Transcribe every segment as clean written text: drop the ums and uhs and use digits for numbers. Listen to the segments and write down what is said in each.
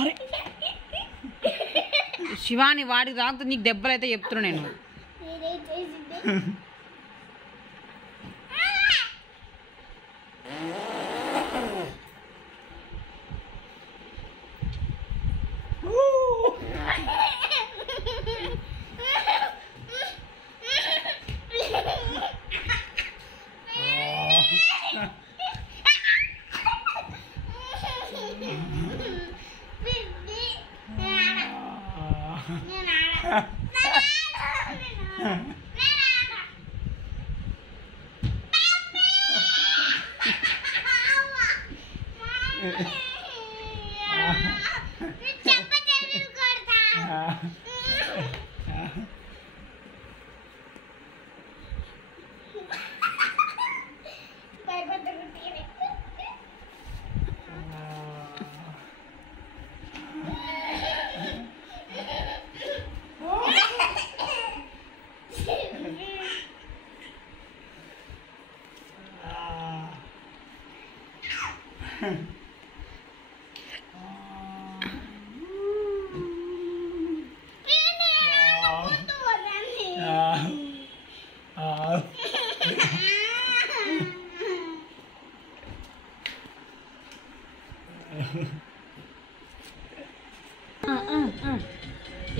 అరే శివాని వాడికి తాకుతుంది, నీకు దెబ్బలు అయితే చెప్తున్నా నేను.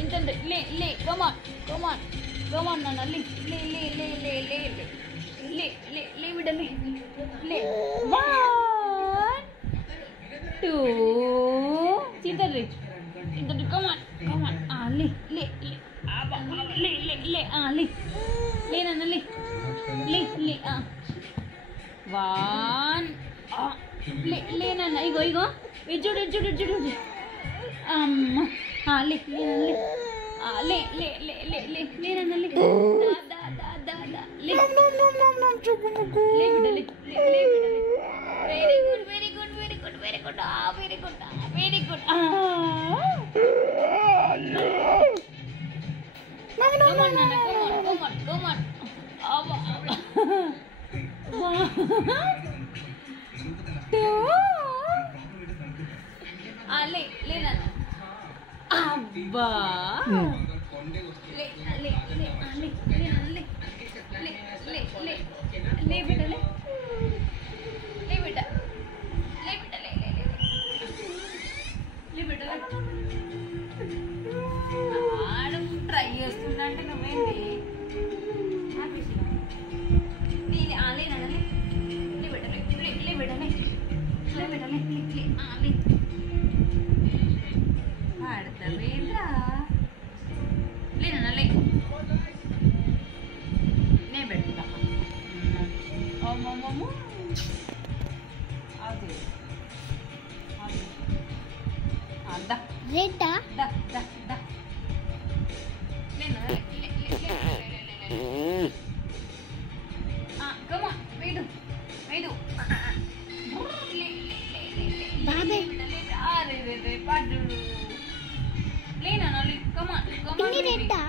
ఇంతండి లే లే కమాన్ కమాన్ కమాన్ నాన్న లే లే లే లే లే లే లే లే లే విడలే లే 1 2 చింతండి ఇంతండి కమాన్ కమాన్ లే లే లే అబ్బా లే లే లే లే లే నాన్న లే లే లే 1 లే లే నాన్న ఇగో ఇగో చూడు చూడు చూడు అమ్మ లే లే లే లే లే లే లే లే నాన్న లే దా దా దా దా లే లే బిడ్డ లే లే బిడ్డ లే very good very good very good very good very good very good come on నాన్న కమాన్ కమాన్ కమాన్ అబ్బా లే లే నాన్న అబ్బా లే లే లే లే లే లే లే లే లే బిడ్డ లే లే బిడ్డ లే బిడ్డ లే లే లే బిడ్డ ఆడు ట్రై చేస్తున్నా అంటే నువ్వేంటి లే నాన్న లే లే బిడ్డ లే లే బిడ్డ లే లే బిడ్డ లే లే ఆడతావేంద్రా లే నాన్న లే నే పెట్టుకుంటా అమ్మమ్మమ్మ అదే దా రెడ్డా దా దా దా లే నాన్న లే లే లే కమాన్ వెయిట్ వెయిట్ లే లే లే లే బాబే అరే రే రే పడ్డు లే నాన్న లే కమాన్ కమాన్ రెడ్డా